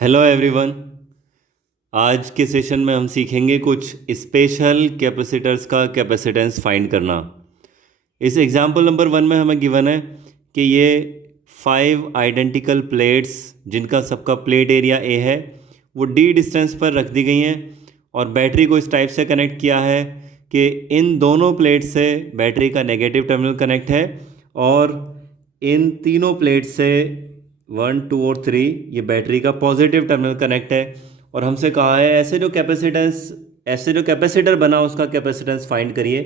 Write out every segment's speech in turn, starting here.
Hello everyone. आज के session में हम सीखेंगे कुछ स्पेशल कैपेसिटर्स का कैपेसिटेंस फाइंड करना। इस एग्जाम्पल नंबर 1 में हमें गिवन है कि ये 5 आइडेंटिकल प्लेट्स जिनका सबका प्लेट एरिया ए है वो डी डिस्टेंस पर रख दी गई हैं और बैटरी को इस टाइप से कनेक्ट किया है कि इन दोनों प्लेट से बैटरी का नेगेटिव टर्मिनल कनेक्ट है और इन तीनों प्लेट से 1, 2 और 3 ये बैटरी का पॉजिटिव टर्मिनल कनेक्ट है। और हमसे कहा है ऐसे जो कैपेसिटर बना उसका कैपेसिटेंस फाइंड करिए।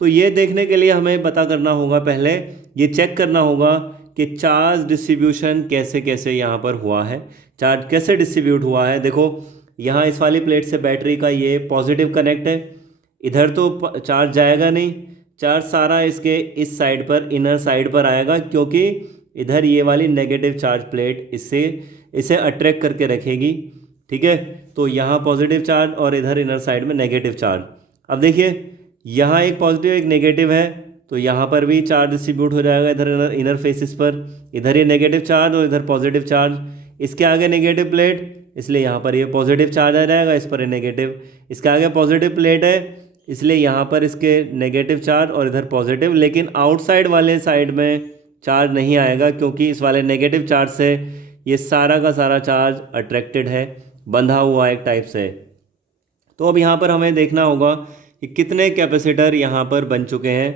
तो ये देखने के लिए हमें पता करना होगा, पहले ये चेक करना होगा कि चार्ज डिस्ट्रीब्यूशन कैसे कैसे यहाँ पर हुआ है, चार्ज कैसे डिस्ट्रीब्यूट हुआ है। देखो यहाँ इस वाली प्लेट से बैटरी का ये पॉजिटिव कनेक्ट है, इधर तो चार्ज जाएगा नहीं, चार्ज सारा इसके इस साइड पर इनर साइड पर आएगा क्योंकि इधर ये वाली नेगेटिव चार्ज प्लेट इसे अट्रैक्ट करके रखेगी। ठीक है, तो यहाँ पॉजिटिव चार्ज और इधर इनर साइड में नेगेटिव चार्ज। अब देखिए यहाँ एक पॉजिटिव एक नेगेटिव है तो यहाँ पर भी चार्ज डिस्ट्रीब्यूट हो जाएगा इधर इनर फेसिस पर। इधर ये नेगेटिव चार्ज और इधर पॉजिटिव चार्ज, इसके आगे नेगेटिव प्लेट इसलिए यहाँ पर ये पॉजिटिव चार्ज आ जाएगा, इस पर ये नेगेटिव। इसके आगे पॉजिटिव प्लेट है इसलिए यहाँ पर इसके नेगेटिव चार्ज और इधर पॉजिटिव, लेकिन आउटसाइड वाले साइड में चार्ज नहीं आएगा क्योंकि इस वाले नेगेटिव चार्ज से ये सारा का सारा चार्ज अट्रैक्टेड है, बंधा हुआ एक टाइप से। तो अब यहाँ पर हमें देखना होगा कि कितने कैपेसिटर यहाँ पर बन चुके हैं।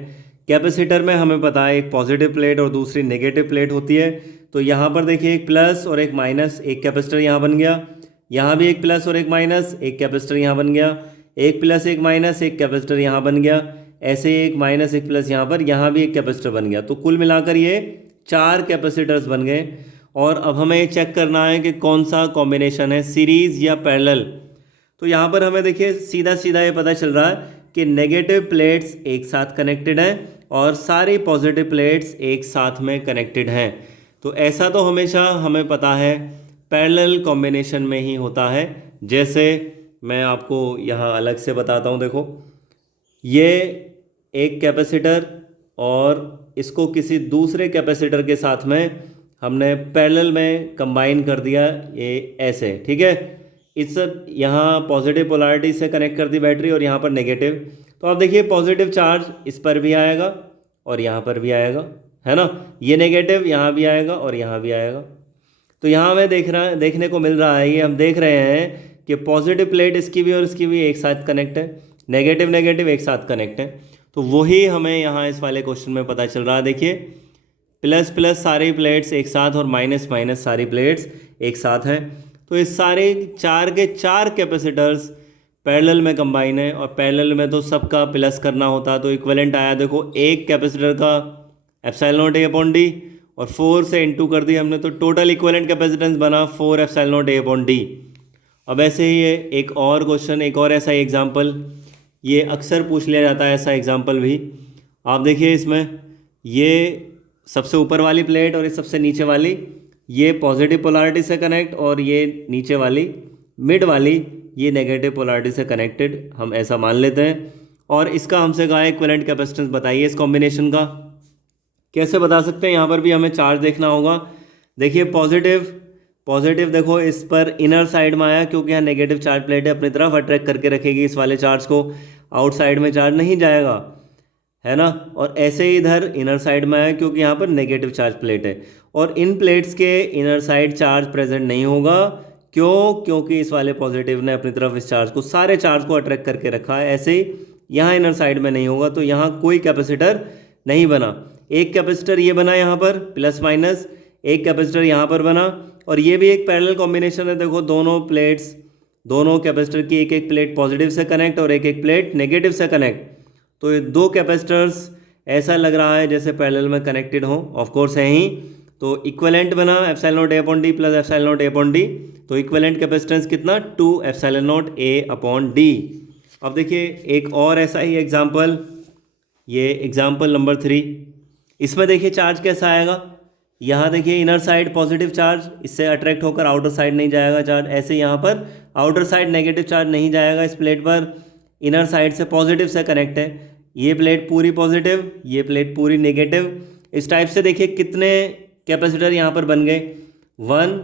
कैपेसिटर में हमें पता है एक पॉजिटिव प्लेट और दूसरी नेगेटिव प्लेट होती है। तो यहाँ पर देखिए एक प्लस और एक माइनस, एक कैपेसिटर यहाँ बन गया। यहाँ भी एक प्लस और एक माइनस, एक कैपेसिटर यहाँ बन गया। एक प्लस एक माइनस, एक कैपेसिटर यहाँ बन गया। ऐसे एक माइनस एक प्लस यहाँ भी एक कैपेसिटर बन गया। तो कुल मिलाकर ये 4 कैपेसिटर्स बन गए। और अब हमें ये चेक करना है कि कौन सा कॉम्बिनेशन है, सीरीज़ या पैरेलल। तो यहाँ पर हमें देखिए सीधा सीधा ये पता चल रहा है कि नेगेटिव प्लेट्स एक साथ कनेक्टेड हैं और सारी पॉजिटिव प्लेट्स एक साथ में कनेक्टेड हैं। तो ऐसा तो हमेशा हमें पता है पैरेलल कॉम्बिनेशन में ही होता है। जैसे मैं आपको यहाँ अलग से बताता हूँ। देखो ये एक कैपेसिटर और इसको किसी दूसरे कैपेसिटर के साथ में हमने पैरेलल में कंबाइन कर दिया, ये ऐसे। ठीक है, इस यहाँ पॉजिटिव पोलैरिटी से कनेक्ट कर दी बैटरी और यहाँ पर नेगेटिव। तो आप देखिए पॉजिटिव चार्ज इस पर भी आएगा और यहाँ पर भी आएगा, है ना। ये नेगेटिव यहाँ भी आएगा और यहाँ भी आएगा। तो यहाँ हमें देखने को मिल रहा है, ये हम देख रहे हैं कि पॉजिटिव प्लेट इसकी भी और इसकी भी एक साथ कनेक्ट है, नेगेटिव नेगेटिव एक साथ कनेक्ट है। तो वही हमें यहाँ इस वाले क्वेश्चन में पता चल रहा है। देखिए प्लस प्लस सारी प्लेट्स एक साथ और माइनस माइनस सारी प्लेट्स एक साथ हैं। तो इस सारे 4 के 4 कैपेसिटर्स पैरेलल में कंबाइन है और पैरेलल में तो सबका प्लस करना होता, तो इक्विवेलेंट आया। देखो एक कैपेसिटर का epsilon naught A upon D और 4 से इनटू कर दिया हमने, तो टोटल इक्विवेलेंट कैपेसिटेंस बना 4 epsilon naught A upon D. अब ऐसे ही ये एक और क्वेश्चन, एक और ऐसा ही एग्जाम्पल, ये अक्सर पूछ लिया जाता है ऐसा एग्जाम्पल भी। आप देखिए इसमें ये सबसे ऊपर वाली प्लेट और ये सबसे नीचे वाली, ये पॉजिटिव पोलैरिटी से कनेक्ट और ये नीचे वाली मिड वाली ये नेगेटिव पोलैरिटी से कनेक्टेड, हम ऐसा मान लेते हैं। और इसका हमसे कहा है इक्विवेलेंट कैपेसिटेंस बताइए इस कॉम्बिनेशन का। कैसे बता सकते हैं, यहाँ पर भी हमें चार्ज देखना होगा। देखिए पॉजिटिव देखो इस पर इनर साइड में आया क्योंकि यहाँ नेगेटिव चार्ज प्लेट है, अपनी तरफ अट्रैक्ट करके रखेगी इस वाले चार्ज को, आउटसाइड में चार्ज नहीं जाएगा, है ना। और ऐसे ही इधर इनर साइड में आया क्योंकि यहाँ पर नेगेटिव चार्ज प्लेट है और इन प्लेट्स के इनर साइड चार्ज प्रेजेंट नहीं होगा। क्योंकि इस वाले पॉजिटिव ने अपनी तरफ इस चार्ज को, सारे चार्ज को अट्रैक्ट करके रखा है। ऐसे ही यहाँ इनर साइड में नहीं होगा, तो यहाँ कोई कैपेसिटर नहीं बना। एक कैपेसिटर ये बना यहाँ पर प्लस माइनस, एक कैपेसिटर यहाँ पर बना और ये भी एक पैरेलल कॉम्बिनेशन है। देखो दोनों प्लेट्स, दोनों कैपेसिटर की एक एक प्लेट पॉजिटिव से कनेक्ट और एक एक प्लेट नेगेटिव से कनेक्ट। तो ये 2 कैपेसिटर्स ऐसा लग रहा है जैसे पैरेलल में कनेक्टेड हो, ऑफ कोर्स है ही। तो इक्विवेलेंट बना epsilon naught A upon D plus epsilon naught A upon D. तो इक्विवेलेंट कैपेसिटेंस कितना, 2 epsilon naught A upon D. अब देखिए एक और ऐसा ही एग्जाम्पल, ये एग्जाम्पल नंबर 3। इसमें देखिए चार्ज कैसा आएगा। यहाँ देखिए इनर साइड पॉजिटिव चार्ज, इससे अट्रैक्ट होकर आउटर साइड नहीं जाएगा चार्ज। ऐसे यहाँ पर आउटर साइड नेगेटिव चार्ज नहीं जाएगा इस प्लेट पर, इनर साइड से पॉजिटिव से कनेक्ट है। ये प्लेट पूरी पॉजिटिव, ये प्लेट पूरी नेगेटिव। इस टाइप से देखिए कितने कैपेसिटर यहाँ पर बन गए, 1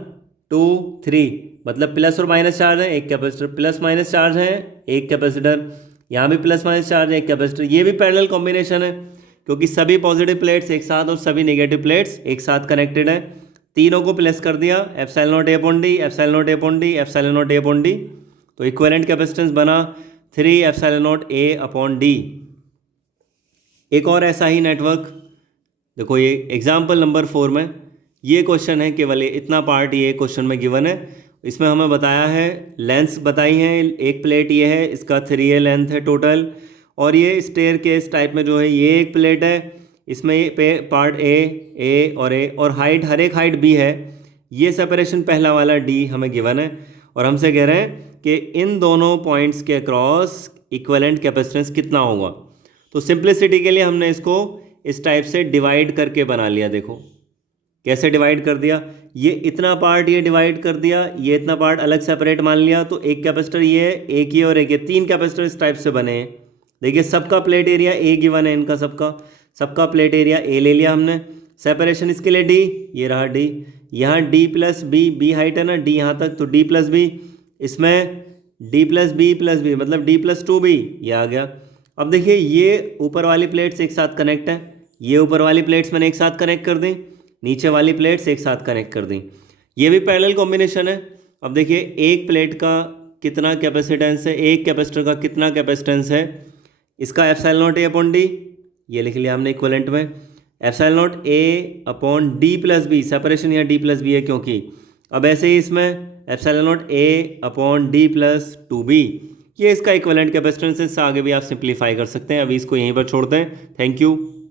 2 3, मतलब प्लस और माइनस चार्ज है, एक कैपेसिटर, प्लस माइनस चार्ज है, एक कैपेसिटर, यहाँ भी प्लस माइनस चार्ज है, एक कैपेसिटर। ये भी पैरेलल कॉम्बिनेशन है क्योंकि सभी पॉजिटिव प्लेट्स एक साथ और सभी नेगेटिव प्लेट्स एक साथ कनेक्टेड है। तीनों को प्लस कर दिया, epsilon naught A upon D, epsilon naught A upon D, epsilon naught A upon D, तो इक्विवेलेंट कैपेसिटेंस बना 3 epsilon naught A upon D. एक और ऐसा ही नेटवर्क देखो, ये एग्जाम्पल नंबर 4 में ये क्वेश्चन है, केवल इतना पार्ट ये क्वेश्चन में गिवन है। इसमें हमें बताया है, लेंथ्स बताई हैं, एक प्लेट ये है, इसका 3a लेंथ है टोटल, और ये स्टेयर केस टाइप में जो है ये एक प्लेट है, इसमें ये पार्ट ए और हाइट, हर एक हाइट b है। ये सेपरेशन पहला वाला d हमें गिवन है और हमसे कह रहे हैं कि इन दोनों पॉइंट्स के अक्रॉस इक्विवेलेंट कैपेसिटेंस कितना होगा। तो सिंप्लिसिटी के लिए हमने इसको इस टाइप से डिवाइड करके बना लिया। देखो कैसे डिवाइड कर दिया, ये इतना पार्ट ये डिवाइड कर दिया, ये इतना पार्ट अलग सेपरेट मान लिया, तो एक कैपेसिटर ये है, एक ये और एक ये, 3 कैपेसिटर इस टाइप से बने हैं। देखिए सबका प्लेट एरिया ए गिवन है, इनका सबका प्लेट एरिया ए ले लिया हमने। सेपरेशन इसके लिए डी, ये रहा डी, यहाँ डी प्लस बी हाइट है ना, डी यहाँ तक, तो डी प्लस बी, इसमें डी प्लस बी मतलब डी प्लस 2b, ये आ गया। अब देखिए ये ऊपर वाली प्लेट्स एक साथ कनेक्ट है, ये ऊपर वाली प्लेट्स मैंने एक साथ कनेक्ट कर दी, नीचे वाली प्लेट्स एक साथ कनेक्ट कर दी, ये भी पैरेलल कॉम्बिनेशन है। अब देखिए एक प्लेट का कितना कैपेसिटेंस है, एक कैपेसिटर का कितना कैपेसिटेंस है, इसका epsilon naught A upon D, ये लिख लिया हमने इक्विवेलेंट में, epsilon naught A upon D plus B, separation यहाँ डी प्लस बी है क्योंकि, अब ऐसे ही इसमें epsilon naught A upon D plus 2b, ये इसका इक्विवेलेंट कैपेसिटेंस है। इससे आगे भी आप सिंप्लीफाई कर सकते हैं। अभी इसको यहीं पर छोड़ते हैं। Thank you.